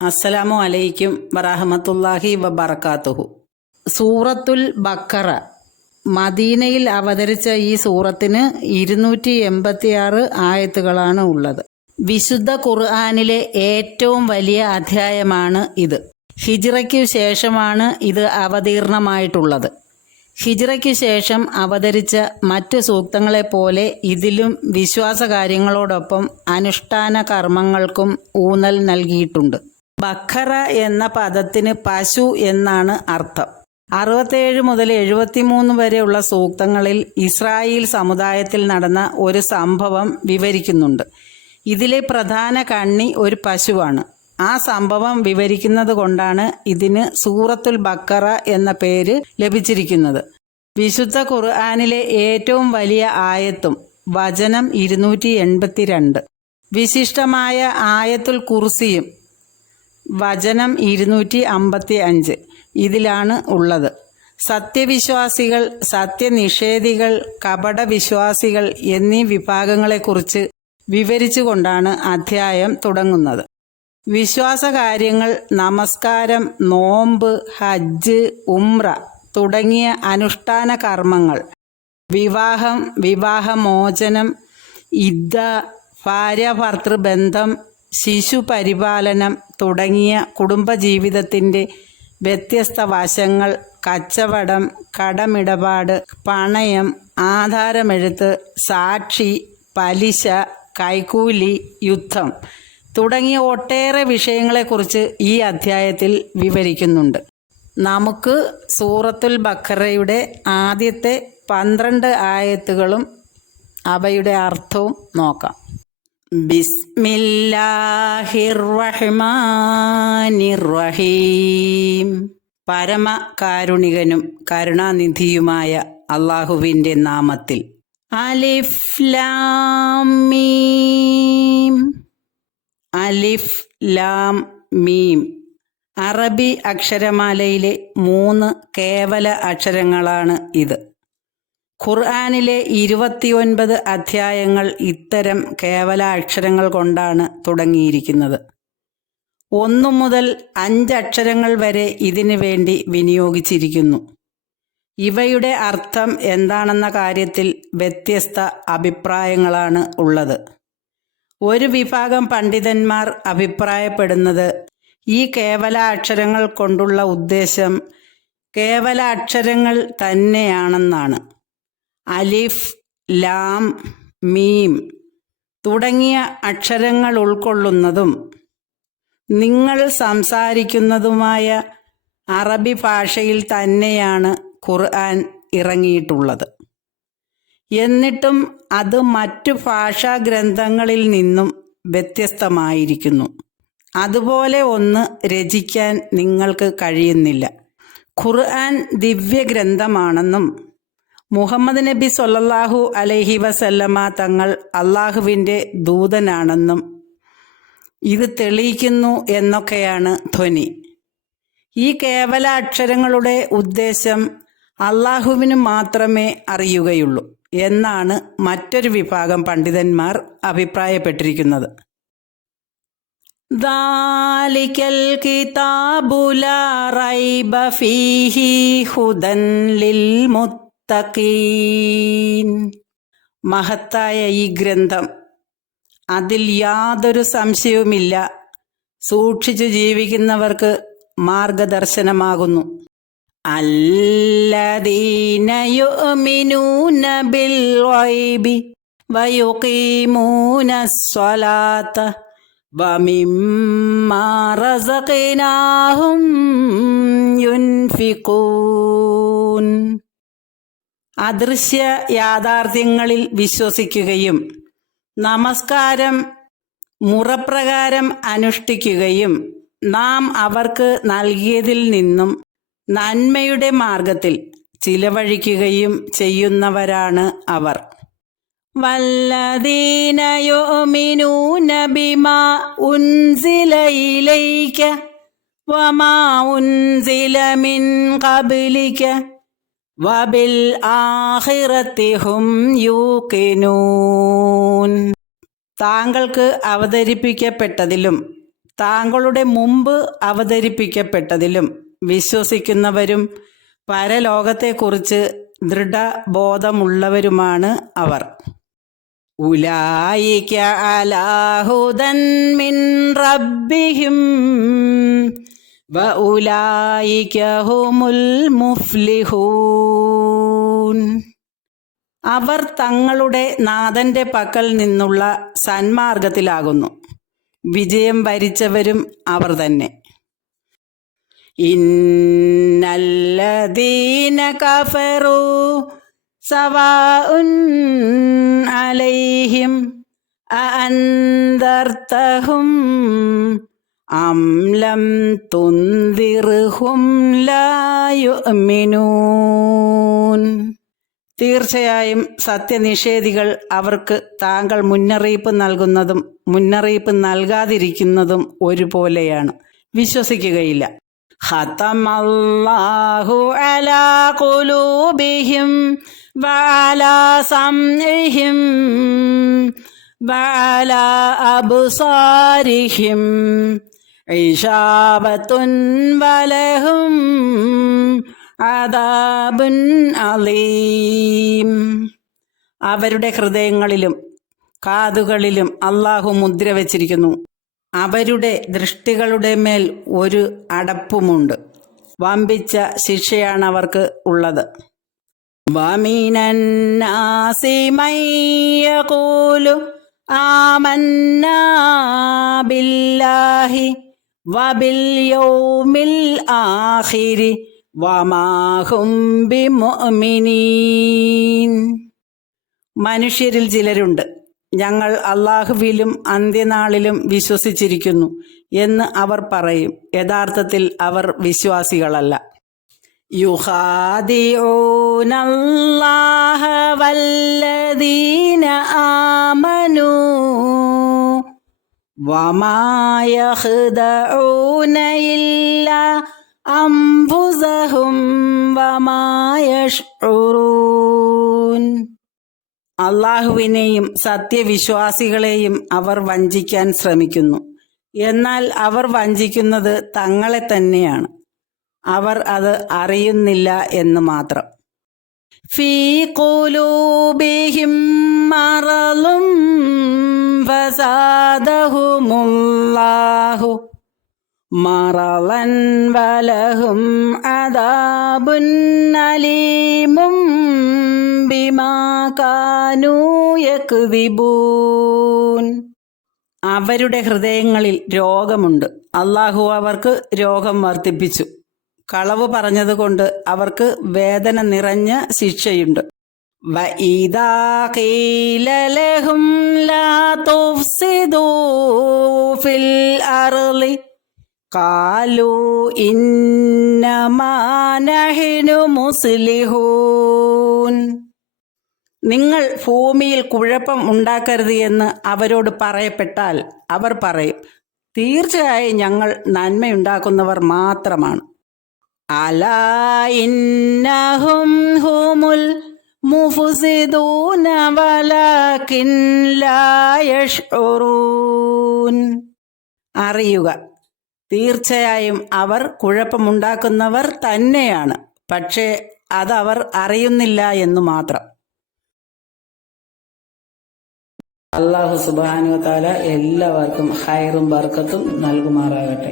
അസ്സലാമു അലൈക്കും വറഹ്മത്തുള്ളാഹി വബറകാതുഹു. സൂറത്തുൽ ബഖറ മദീനയിൽ അവതരിച്ച ഈ സൂറത്തിന് 286 ആയത്തുകളാണ് ഉള്ളത്. വിശുദ്ധ ഖുർആനിലെ ഏറ്റവും വലിയ അധ്യായമാണ് ഇത്. ഹിജ്റയ്ക്കു ശേഷമാണ് ഇത് അവതീർണമായിട്ടുള്ളത്. ഹിജ്റയ്ക്കു ശേഷം അവതരിച്ച മറ്റ് സൂക്തങ്ങളെപ്പോലെ ഇതിലും വിശ്വാസകാര്യങ്ങളോടൊപ്പം അനുഷ്ഠാന കർമ്മങ്ങൾക്കും ഊന്നൽ നൽകിയിട്ടുണ്ട്. ബഖറ എന്ന പദത്തിന് പശു എന്നാണ് അർത്ഥം. 67 മുതൽ 73 വരെയുള്ള സൂക്തങ്ങളിൽ ഇസ്രായേൽ സമുദായത്തിൽ നടന്ന ഒരു സംഭവം വിവരിക്കുന്നുണ്ട്. ഇതിലെ പ്രധാന കണ്ണി ഒരു പശുവാണ്. ആ സംഭവം വിവരിക്കുന്നത് കൊണ്ടാണ് ഇതിന് സൂറത്തുൽ ബഖറ എന്ന പേര് ലഭിച്ചിരിക്കുന്നത്. വിശുദ്ധ ഖുർആനിലെ ഏറ്റവും വലിയ ആയത്തും വചനം 282. വിശിഷ്ടമായ ആയത്തുൽ കുർസിയും വചനം 255 ഇതിലാണ് ഉള്ളത്. സത്യവിശ്വാസികൾ, സത്യനിഷേധികൾ, കപടവിശ്വാസികൾ എന്നീ വിഭാഗങ്ങളെക്കുറിച്ച് വിവരിച്ചുകൊണ്ടാണ് അധ്യായം തുടങ്ങുന്നത്. വിശ്വാസകാര്യങ്ങൾ, നമസ്കാരം, നോമ്പ്, ഹജ്ജ്, ഉംറ തുടങ്ങിയ അനുഷ്ഠാന കർമ്മങ്ങൾ, വിവാഹം, വിവാഹമോചനം, ഇദ്ദ, ഭാര്യാഭർത്തൃബന്ധം, ശിശുപരിപാലനം തുടങ്ങിയ കുടുംബജീവിതത്തിൻ്റെ വ്യത്യസ്ത വശങ്ങൾ, കച്ചവടം, കടമിടപാട്, പണയം, ആധാരമെഴുത്ത്, സാക്ഷി, പലിശ, കൈക്കൂലി, യുദ്ധം തുടങ്ങിയ ഒട്ടേറെ വിഷയങ്ങളെക്കുറിച്ച് ഈ അധ്യായത്തിൽ വിവരിക്കുന്നുണ്ട്. നമുക്ക് സൂറത്തുൽ ബഖറയുടെ ആദ്യത്തെ 12 ആയത്തുകളും അവയുടെ അർത്ഥവും നോക്കാം. ബിസ്മില്ലാഹിർ റഹ്മാനിർ റഹീം. പരമകാരുണികനും കരുണാനിധിയുമായ അല്ലാഹുവിൻ്റെ നാമത്തിൽ. അലിഫ് ലാം മീം. അലിഫ് ലാം മീം അറബി അക്ഷരമാലയിലെ 3 കേവല അക്ഷരങ്ങളാണ് ഇത്. ഖുർആനിലെ 29 അധ്യായങ്ങൾ ഇത്തരം കേവല അക്ഷരങ്ങൾ കൊണ്ടാണ് തുടങ്ങിയിരിക്കുന്നത്. 1 മുതൽ 5 അക്ഷരങ്ങൾ വരെ ഇതിനു വേണ്ടി വിനിയോഗിച്ചിരിക്കുന്നു. ഇവയുടെ അർത്ഥം എന്താണെന്ന കാര്യത്തിൽ വ്യത്യസ്ത അഭിപ്രായങ്ങളാണ് ഉള്ളത്. ഒരു വിഭാഗം പണ്ഡിതന്മാർ അഭിപ്രായപ്പെടുന്നത് ഈ കേവല അക്ഷരങ്ങൾ കൊണ്ടുള്ള ഉദ്ദേശം കേവല അക്ഷരങ്ങൾ തന്നെയാണെന്നാണ്. അലിഫ്, ലാം, മീം തുടങ്ങിയ അക്ഷരങ്ങൾ ഉൾക്കൊള്ളുന്നതും നിങ്ങൾ സംസാരിക്കുന്നതുമായ അറബി ഭാഷയിൽ തന്നെയാണ് ഖുർആൻ ഇറങ്ങിയിട്ടുള്ളത്. എന്നിട്ടും അത് മറ്റു ഭാഷാ ഗ്രന്ഥങ്ങളിൽ നിന്നും വ്യത്യസ്തമായിരിക്കുന്നു. അതുപോലെ ഒന്ന് രചിക്കാൻ നിങ്ങൾക്ക് കഴിയുന്നില്ല. ഖുർആൻ ദിവ്യഗ്രന്ഥമാണെന്നും മുഹമ്മദ് നബി സ്വല്ലല്ലാഹു അലൈഹി വസല്ലമ തങ്ങൾ അള്ളാഹുവിൻ്റെ ദൂതനാണെന്നും ഇത് തെളിയിക്കുന്നു എന്നൊക്കെയാണ് ധ്വനി. ഈ കേവല അക്ഷരങ്ങളുടെ ഉദ്ദേശം അള്ളാഹുവിന് മാത്രമേ അറിയുകയുള്ളൂ എന്നാണ് മറ്റൊരു വിഭാഗം പണ്ഡിതന്മാർ അഭിപ്രായപ്പെട്ടിരിക്കുന്നത്. ദാലികൽ കിതാബു ലാ റൈബ ഫീഹി ഹുദൻ ലിൽ മുത്തഖീൻ. മഹത്തായ ഈ ഗ്രന്ഥം, അതിൽ യാതൊരു സംശയവുമില്ല, സൂക്ഷിച്ചു ജീവിക്കുന്നവർക്ക് മാർഗദർശനമാകുന്നു. അല്ലദീന യുഅ്മിനൂന ബിൽ ഗൈബി വയുഖീമൂനസ് സ്വലാത്ത വമിമ്മാ റസഖ്നാഹും യുൻഫിഖൂൻ. അദൃശ്യ യാഥാർത്ഥ്യങ്ങളിൽ വിശ്വസിക്കുകയും നമസ്കാരം മുറപ്രകാരം അനുഷ്ഠിക്കുകയും നാം അവർക്ക് നൽകിയതിൽ നിന്നും നന്മയുടെ മാർഗത്തിൽ ചിലവഴിക്കുകയും ചെയ്യുന്നവരാണ് അവർ. വല്ലദീന യുഅ്മിനൂന ബിമാ ഉൻസില ഇലൈക വമാ ഉൻസില മിൻ ഖബ്ലിക വബിൽ ആഖിറതി ഹും യൂഖിനൂൻ. താങ്കൾക്ക് അവതരിപ്പിക്കപ്പെട്ടതിലും താങ്കളുടെ മുമ്പ് അവതരിപ്പിക്കപ്പെട്ടതിലും വിശ്വസിക്കുന്നവരും പരലോകത്തെക്കുറിച്ച് ദൃഢബോധമുള്ളവരുമാണ് അവർ. ഉലായിക അലാ ഹുദൻ മിൻ റബ്ബിഹിം വ ഉലായിക ഹുമുൽ മുഫ്ലിഹൂൻ. അവർ തങ്ങളുടെ നാഥന്റെ പക്കൽ നിന്നുള്ള സന്മാർഗത്തിലാകുന്നു, വിജയം വരിച്ചവരും അവർ തന്നെ. ഇന്നല്ലദീന കഫറൂ സവാഉൻ അലൈഹിം അഅൻദർതഹും അം ലം തുൻദിർഹും ലാ യുഅ്മിനൂൻ. തീർച്ചയായും സത്യനിഷേധികൾ അവർക്ക് താങ്കൾ മുന്നറിയിപ്പ് നൽകുന്നതും മുന്നറിയിപ്പ് നൽകാതിരിക്കുന്നതും ഒരുപോലെയാണ്, വിശ്വസിക്കുകയില്ല. ഖതമല്ലാഹു അലാ ഖുലൂബിഹിം വഅലാ സംഇഹിം വഅലാ അബ്സാരിഹിം ഇശാബത്തുൻ വലഹും അദാബുൻ അലീം. അവരുടെ ഹൃദയങ്ങളിലും കാതുകളിലും അല്ലാഹു മുദ്ര വച്ചിരിക്കുന്നു. അവരുടെ ദൃഷ്ടികളുടെ മേൽ ഒരു അടപ്പുമുണ്ട്. വമ്പിച്ച ശിക്ഷയാണ് അവർക്ക് ഉള്ളത്. വമിനന്നാസി മയ്യഖൂലു ആമന്നാ ബില്ലാഹി വബിൽ യൗമിൽ ആഖിരി വമാ ഹും ബിമുഅ്മിനീൻ. മനുഷ്യരിൽ ചിലരുണ്ട്, ഞങ്ങൾ അല്ലാഹുവിലും അന്ത്യനാളിലും വിശ്വസിച്ചിരിക്കുന്നു എന്ന് അവർ പറയും. യഥാർത്ഥത്തിൽ അവർ വിശ്വാസികളല്ല. യുഖാദിഊനല്ലാഹ വല്ലദീന ആമനൂ വമാ യഖ്ദഊന ഇല്ലാ അംഫുസഹും വമാ യശ്ഉറൂൻ. അള്ളാഹുവിനെയും സത്യവിശ്വാസികളെയും അവർ വഞ്ചിക്കാൻ ശ്രമിക്കുന്നു, എന്നാൽ അവർ വഞ്ചിക്കുന്നത് തങ്ങളെ തന്നെയാണ്. അവർ അത് അറിയുന്നില്ല എന്ന് മാത്രം. ഫീ ഖുലൂബിഹിം മറളും ഫസാദഹുമുല്ലാഹു മറളൻ വലഹും അദാബുൻ അലീമും ബിമാ കാനൂ യക്ദിബൂൻ. അവരുടെ ഹൃദയങ്ങളിൽ രോഗമുണ്ട്, അല്ലാഹു അവർക്ക് രോഗം വർദ്ധിപ്പിച്ചു. കളവ് പറഞ്ഞതുകൊണ്ട് അവർക്ക് വേദന നിറഞ്ഞ ശിക്ഷയുണ്ട്. വഇദാ ഖീല ലഹും ലാ തുഫ്സിദൂ ഫിൽ അർളി ഖാലൂ ഇന്നമാ നഹ്നു മുസ്ലിഹൂൻ. നിങ്ങൾ ഭൂമിയിൽ കുഴപ്പം ഉണ്ടാക്കരുത് എന്ന് അവരോട് പറയപ്പെട്ടാൽ അവർ പറയും, തീർച്ചയായും ഞങ്ങൾ നന്മയുണ്ടാക്കുന്നവർ മാത്രമാണ്. അലാ ഇന്നഹും ഹുമുൽ മുഫ്സിദൂന വലാകിൻ ലാ യശ്ഉറൂൻ. അറിയുക, തീർച്ചയായും അവർ കുഴപ്പമുണ്ടാക്കുന്നവർ തന്നെയാണ്, പക്ഷേ അതവർ അറിയുന്നില്ല എന്നു മാത്രം. അല്ലാഹു സുബ്ഹാനഹു വ തആല എല്ലാവർക്കും ഖൈറും ബർക്കത്തും നൽകുമാറാകട്ടെ.